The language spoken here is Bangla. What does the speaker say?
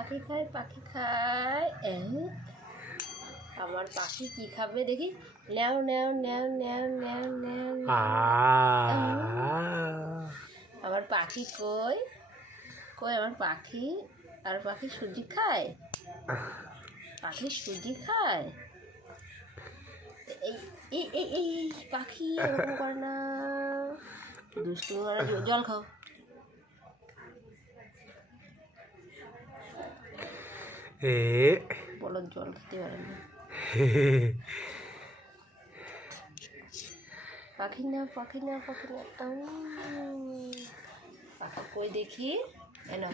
পাখি খায় পাখি খায়। আমার পাখি কি খাবে দেখি। নেও নেও নেও নেও নেও নেও। আমার পাখি কই কই আমার পাখি। আর পাখি সুজি খায়, পাখি সুজি খায়। এই এই এই এই পাখি এরকম করে না, দুষ্টু করে। জল খাও। বলো জল খেতে পারে না। পাখি নাও পাখি নাও পাখি নাও। পাখি কই দেখি। এনো